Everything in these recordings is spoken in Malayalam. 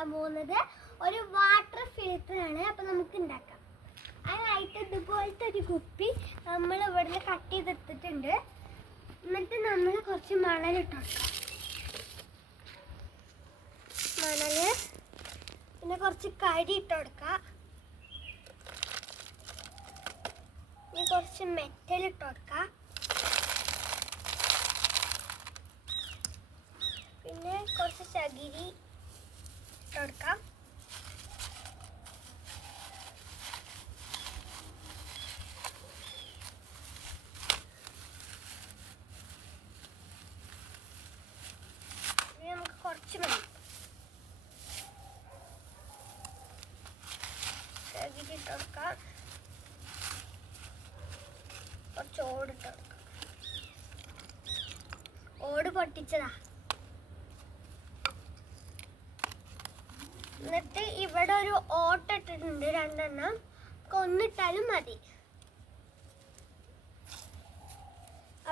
ഉണ്ടാക്കാൻ പോകുന്നത് ഒരു വാട്ടർ ഫിൽറ്റർ ആണ്. അപ്പോൾ നമുക്ക് ഉണ്ടാക്കാം. അതിനായിട്ട് ഇതുപോലത്തെ ഒരു കുപ്പി നമ്മൾ ഇവിടെ കട്ട് ചെയ്തെടുത്തിട്ടുണ്ട്. എന്നിട്ട് നമ്മൾ കുറച്ച് മണലിട്ട് കൊടുക്കാം. മണല് പിന്നെ കുറച്ച് കരി ഇട്ട് കൊടുക്കാം. ഇനി കുറച്ച് മെറ്റൽ ഇട്ട് കൊടുക്കാം. പിന്നെ കുറച്ച് ചകിരി ഇട്ട് കൊടുക്കാം. ഇനി നമുക്ക് കുറച്ച് മതി. ചകിരി ഇട്ട് കൊടുക്കാം. കുറച്ച് ഓടിട്ട് കൊടുക്കാം. ഓട് പൊട്ടിച്ചതാ. എന്നിട്ട് ഇവിടെ ഒരു ഓട്ട ഇട്ടിട്ടുണ്ട്, 2 എണ്ണം. ഒന്നിട്ടാലും മതി.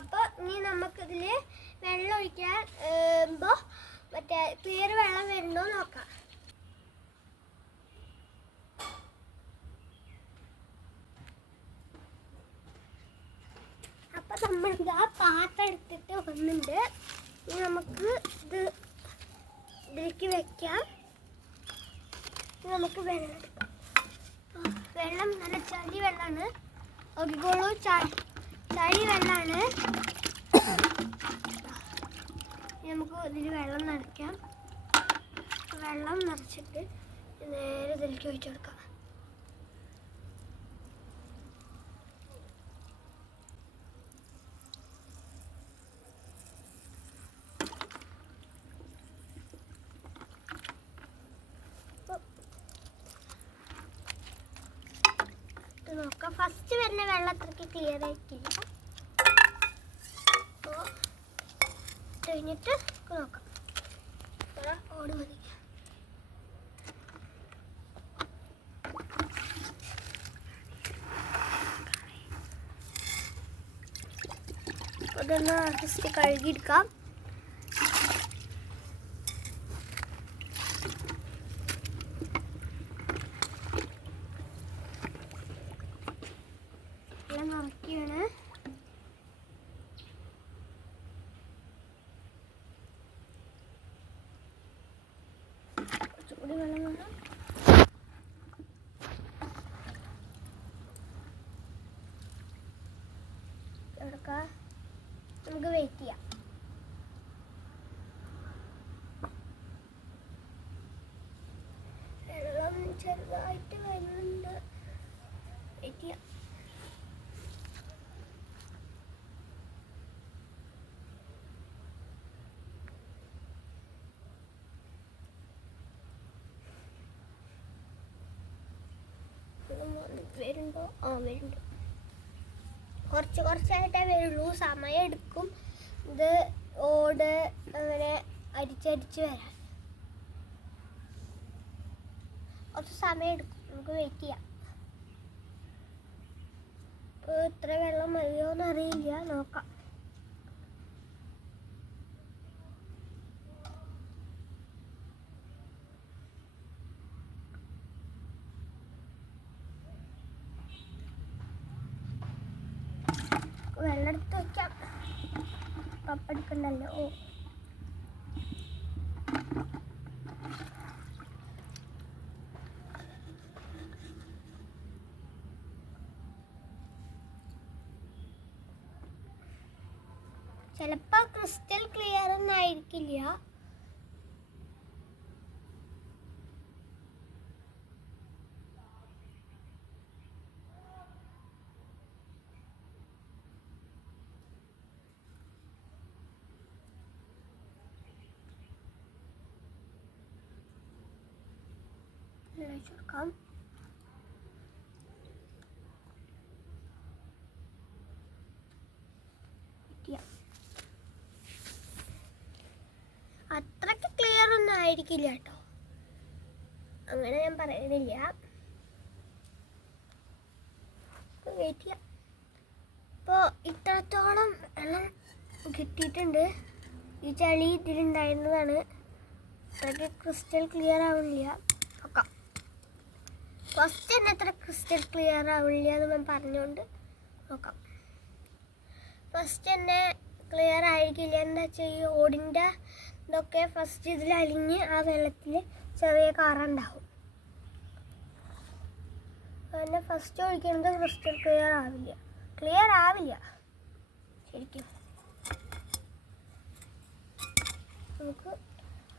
അപ്പൊ ഇനി നമുക്കിതില് വെള്ളം ഒഴിക്കാൻ മറ്റേ ക്ലിയർ വെള്ളം വരുന്നോ നോക്കാം. അപ്പൊ നമ്മൾ ആ പാത്രം എടുത്തിട്ട് വന്നിട്ടുണ്ട്. ഇനി നമുക്ക് ഇതിലേക്ക് വെക്കാം. നമുക്ക് വെള്ളം എടുക്കാം. വെള്ളം നല്ല ചളി വെള്ളമാണ്. ഒഴികോളൂ. ചളി വെള്ളമാണ്. നമുക്ക് ഇതിൽ വെള്ളം നിറയ്ക്കാം. വെള്ളം നിറച്ചിട്ട് നേരെ ഇതിലേക്ക് ഒഴിച്ചു കൊടുക്കാം. നോക്കാം. ഫസ്റ്റ് വരുന്ന വെള്ളം അത്രയ്ക്ക് ക്ലിയർ ആയിട്ടില്ല. അപ്പോൾ കഴിഞ്ഞിട്ട് നോക്കാം. ഓട് മതി. അതൊന്ന് ജസ്റ്റ് കഴുകിയെടുക്കാം. നിറയ്ക്കുകയാണ്. കുറച്ചുകൂടി വെള്ളം വേണം. എടുക്കാം. നമുക്ക് വെയിറ്റ് ചെയ്യാം. വെള്ളം ചെറുതായിട്ട് വരുന്നുണ്ട്. വെയിറ്റ് ചെയ്യാം. വരുന്നുണ്ടോ? വരുന്നുണ്ട്. കുറച്ചായിട്ടേ വരുള്ളൂ. സമയം എടുക്കും. ഇത് ഓട് അങ്ങനെ അരിച്ചരിച്ച് വരാൻ കുറച്ച് സമയം എടുക്കും. നമുക്ക് വെയിറ്റ് ചെയ്യാം. ഇത്ര വെള്ളം മതിയോന്ന് അറിയില്ല. നോക്കാം. വെള്ളം എടുത്ത് വയ്ക്കാം. പപ്പെടുക്കണ്ടല്ലോ. ചിലപ്പോൾ ക്രിസ്റ്റൽ ക്ലിയർ ഒന്നും ആയിരിക്കില്ല. കൊടുക്കാം. അത്രയ്ക്ക് ക്ലിയർ ഒന്നും ആയിരിക്കില്ല കേട്ടോ. അങ്ങനെ ഞാൻ പറയുന്നില്ല. വെയിറ്റ് ചെയ്യാം. ഇപ്പോൾ ഇത്രത്തോളം വെള്ളം കിട്ടിയിട്ടുണ്ട്. ഈ ചളി ഇതിലുണ്ടായിരുന്നതാണ്. അത്രയ്ക്ക് ക്രിസ്റ്റൽ ക്ലിയർ ആവില്ല. നോക്കാം. ഫസ്റ്റ് തന്നെ അത്ര ക്രിസ്റ്റൽ ക്ലിയർ ആവില്ല എന്ന് ഞാൻ പറഞ്ഞുകൊണ്ട് നോക്കാം. ഫസ്റ്റ് തന്നെ ക്ലിയർ ആയിരിക്കില്ല. എന്താ വെച്ചാൽ ഈ ഓടിൻ്റെ ഇതൊക്കെ ഫസ്റ്റ് ഇതിൽ അലിഞ്ഞ് ആ വെള്ളത്തിൽ ചെറിയ കറ പിന്നെ ഫസ്റ്റ് ഒഴിക്കുന്നത് ക്രിസ്റ്റൽ ക്ലിയർ ആവില്ല ശരിക്കും. നമുക്ക്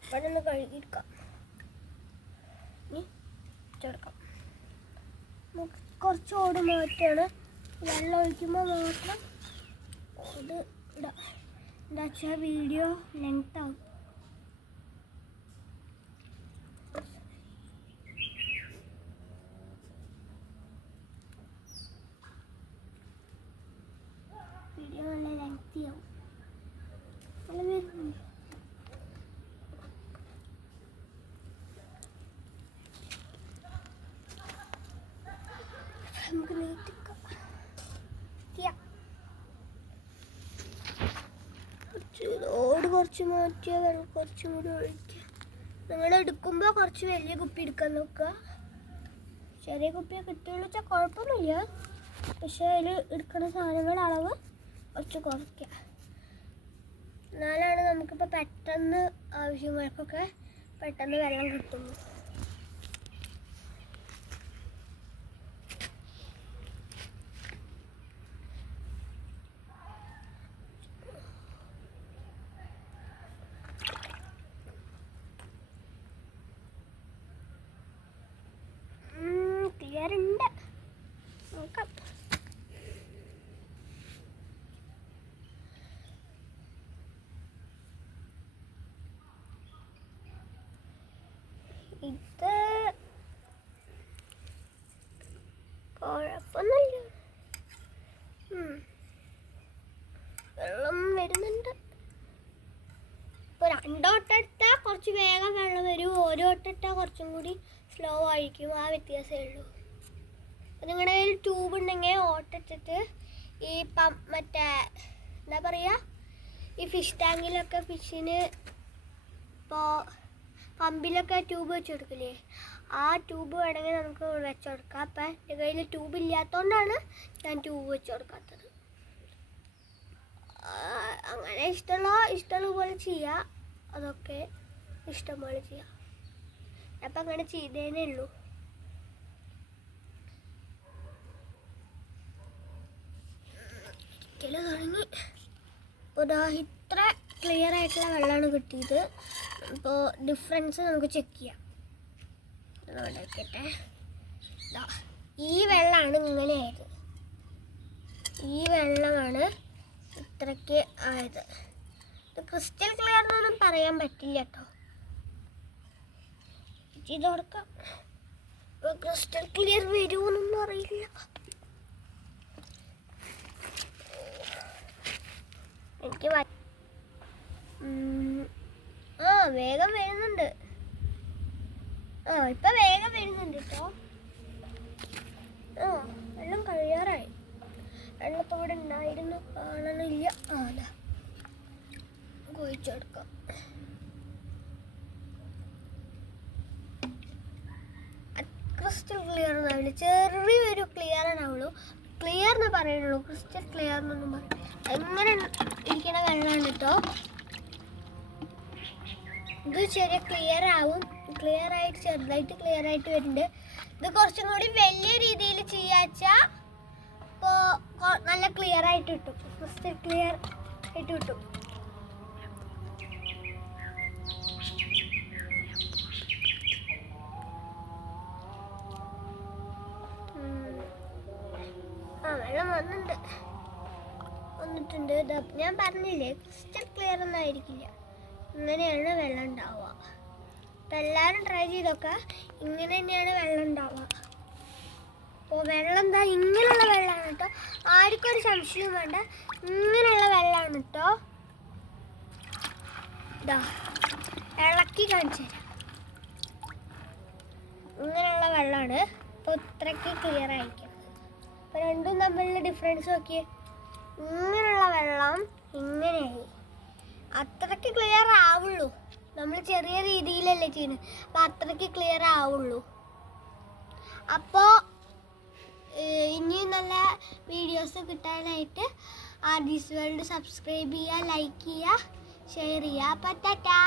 ഇവിടെ ഒന്ന് കഴുകിയെടുക്കാം. ഇനി ഇട്ടെടുക്കാം. നമുക്ക് കുറച്ച് ഓട് മാറ്റാണ്. വെള്ളം ഒഴിക്കുമ്പോൾ മാത്രം ഓട് ഇടാം. എന്താ വെച്ചാൽ വീഡിയോ ലെങ്ത് ആവും. വീഡിയോ നല്ല ലെങ്തി ആവും. നമുക്ക് ഓട് കുറച്ച് മാറ്റിയ വെള്ളം കുറച്ചും കൂടി ഒഴിക്കുക. നിങ്ങൾ എടുക്കുമ്പോൾ കുറച്ച് വലിയ കുപ്പി എടുക്കാൻ നോക്കുക. ചെറിയ കുപ്പിയെ കിട്ടുകയെന്ന് വെച്ചാൽ കുഴപ്പമൊന്നുമില്ല. പക്ഷെ അതിൽ എടുക്കുന്ന സാധനങ്ങളുടെ അളവ് കുറച്ച് കുറയ്ക്കുക. എന്നാലാണ് നമുക്കിപ്പോൾ പെട്ടെന്ന് ആവശ്യങ്ങൾക്കൊക്കെ പെട്ടെന്ന് വെള്ളം കിട്ടുന്നു. ക്ലിയർ ഉണ്ട്. നോക്കാം. ഇത് കുഴപ്പമൊന്നുമില്ല. വെള്ളം വരുന്നുണ്ട്. ഇപ്പോൾ 2 വട്ടം എടുത്താൽ കുറച്ച് വേഗം വെള്ളം വരും. 1 വട്ടം ഇട്ടാൽ കുറച്ചും കൂടി സ്ലോ ആയിരിക്കും. ആ വ്യത്യാസമേ ഉള്ളൂ. നിങ്ങളുടെ കയ്യിൽ ട്യൂബ് ഉണ്ടെങ്കിൽ ഓട്ടിച്ചിട്ട് ഈ മറ്റേ എന്താ പറയുക, ഈ ഫിഷ് ടാങ്കിലൊക്കെ ഫിഷിന് ഇപ്പോൾ പമ്പിലൊക്കെ ട്യൂബ് വെച്ച് കൊടുക്കില്ലേ, ആ ട്യൂബ് വേണമെങ്കിൽ നമുക്ക് വെച്ച് കൊടുക്കാം. അപ്പം എൻ്റെ കയ്യിൽ ട്യൂബ് ഇല്ലാത്തതുകൊണ്ടാണ് ഞാൻ ട്യൂബ് വെച്ച് കൊടുക്കാത്തത്. അങ്ങനെ ഇഷ്ടമുള്ള പോലെ ചെയ്യുക. അതൊക്കെ ഇഷ്ടം പോലെ ചെയ്യാം. അപ്പം അങ്ങനെ ചെയ്തേനേ ഉള്ളൂ. തുടങ്ങി. ഇത്ര ക്ലിയർ ആയിട്ടുള്ള വെള്ളമാണ് കിട്ടിയത്. ഇപ്പോൾ ഡിഫറൻസ് നമുക്ക് ചെക്ക് ചെയ്യാം. നോക്കട്ടെ. ഈ വെള്ളമാണ് ഇങ്ങനെ ആയത്. ഈ വെള്ളമാണ് ഇത്രയ്ക്ക് ആയത്. ഇത് ക്രിസ്റ്റൽ ക്ലിയർ എന്നൊന്നും പറയാൻ പറ്റില്ല കേട്ടോ. ഇത് കൊടുക്കാം. ഇപ്പോൾ ക്രിസ്റ്റൽ ക്ലിയർ വരുമെന്നൊന്നും അറിയില്ല. എനിക്ക് വേഗം വരുന്നുണ്ട്. ഇപ്പം വേഗം വരുന്നുണ്ട് കേട്ടോ. വെള്ളം കഴിയാറായി. വെള്ളം ഇപ്പോൾ ഇവിടെ ഉണ്ടായിരുന്നു, കാണണില്ല. അതാ ഒഴിച്ചെടുക്കാം. ക്രിസ്റ്റൽ ക്ലിയർ എന്നാവില്ല, ചെറിയൊരു ക്ലിയർ ആവുള്ളൂ. ക്ലിയർ എന്ന് പറയുള്ളൂ, ക്രിസ്റ്റൽ ക്ലിയർ എന്നൊന്നും പറയും. എങ്ങനെ ഇരിക്കണ വെള്ളമാണ് കേട്ടോ. ഇത് ചെറിയ ക്ലിയർ ആവും. ക്ലിയർ ആയിട്ട് ചെറുതായിട്ട് ക്ലിയർ ആയിട്ട് വരുന്നുണ്ട്. ഇത് കുറച്ചും കൂടി വലിയ രീതിയിൽ ചെയ്യാച്ചാൽ ഇപ്പോൾ നല്ല ക്ലിയർ ആയിട്ട് കിട്ടും. ക്രിസ്റ്റൽ ക്ലിയർ ആയിട്ട് കിട്ടും. വെള്ളം വന്നിട്ടുണ്ട്. ഞാൻ പറഞ്ഞില്ലേ, ക്രിസ്റ്റൽ ക്ലിയർ ഒന്നും ആയിരിക്കില്ല. ഇങ്ങനെയാണ് വെള്ളം ഉണ്ടാവുക. അപ്പം എല്ലാവരും ട്രൈ ചെയ്തൊക്കെ. ഇങ്ങനെ തന്നെയാണ് വെള്ളം ഉണ്ടാവുക. അപ്പോൾ വെള്ളം എന്താ ഇങ്ങനെയുള്ള വെള്ളമാണ് കേട്ടോ. ആർക്കും ഒരു സംശയവും വേണ്ട. ഇങ്ങനെയുള്ള വെള്ളമാണ് കേട്ടോ. ഇതാ ഇളക്കി കാണിച്ചു തരാം. ഇങ്ങനെയുള്ള വെള്ളമാണ്. അപ്പോൾ ഇത്രയ്ക്ക് ക്ലിയർ ആയിരിക്കും. അപ്പോൾ രണ്ടും തമ്മിലുള്ള ഡിഫറൻസ് നോക്കിയേ. ഇങ്ങനെയുള്ള വെള്ളം ഇങ്ങനെയായി. അത്രയ്ക്ക് ക്ലിയർ ആവുള്ളൂ. നമ്മൾ ചെറിയ രീതിയിലല്ലേ ചെയ്യുന്നത്, അപ്പം അത്രയ്ക്ക് ക്ലിയർ ആവുള്ളൂ. അപ്പോൾ ഇനിയും നല്ല വീഡിയോസ് കിട്ടാനായിട്ട് ആർഡീസ് വേൾഡ് സബ്സ്ക്രൈബ് ചെയ്യുക, ലൈക്ക് ചെയ്യുക, ഷെയർ ചെയ്യുക. അപ്പം ടാറ്റാ.